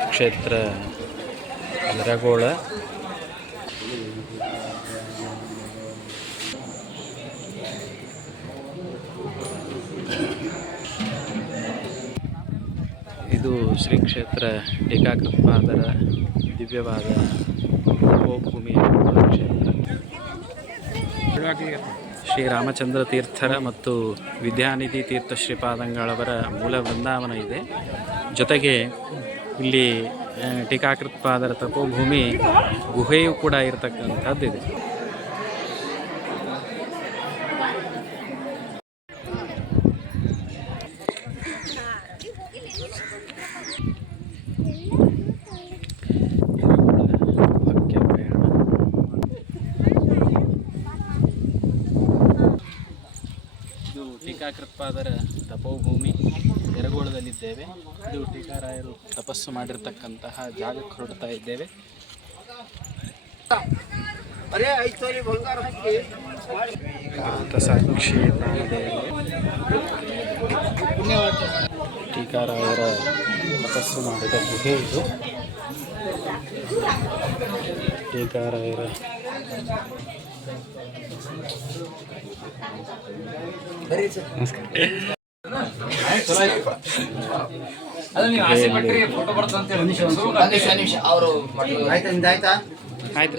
ಸುಕ್ಷೇತ್ರ ನರಗೋಳ ಇದು ಶ್ರೀ ಕ್ಷೇತ್ರ ಟೀಕಾಕೃತ್ಪಾದರ ದಿವ್ಯವಾದ ಭೂಮಿ ಕ್ಷೇತ್ರ. ಶ್ರೀ ರಾಮಚಂದ್ರ ತೀರ್ಥರ ಮತ್ತು ವಿದ್ಯಾನಿಧಿ ತೀರ್ಥ ಶ್ರೀಪಾದಂಗಳವರ ಮೂಲ ವೃಂದಾವನ ಇದೆ. ಜೊತೆಗೆ ಇಲ್ಲಿ ಟೀಕಾಕೃತ್ಪಾದರ ತಪೋಭೂಮಿ ಗುಹೆಯೂ ಕೂಡ ಇರತಕ್ಕಂಥದ್ದಿದೆ. ಇದೆ ಟೀಕಾಕೃತ್ವಾದರ ತಪೋಭೂಮಿ. ಯರಗೋಳದಲ್ಲಿದ್ದೇವೆ ಇದು ಟೀಕಾರಾಯರು ತಪಸ್ಸು ಮಾಡಿರ್ತಕ್ಕಂತಹ ಜಾಗಕ್ಕೆ ಹೊರಡ್ತಾ ಇದ್ದೇವೆ. ಟೀಕಾರಾಯರ ತಪಸ್ಸು ಮಾಡಿದ ಗುಹೆ ಇದು. ಟೀಕಾರಾಯರ ಗುಹೆಯಲ್ಲಿ ನಿಮಿಷ ನಿಮಿಷ. ಅವರು ಆಯ್ತು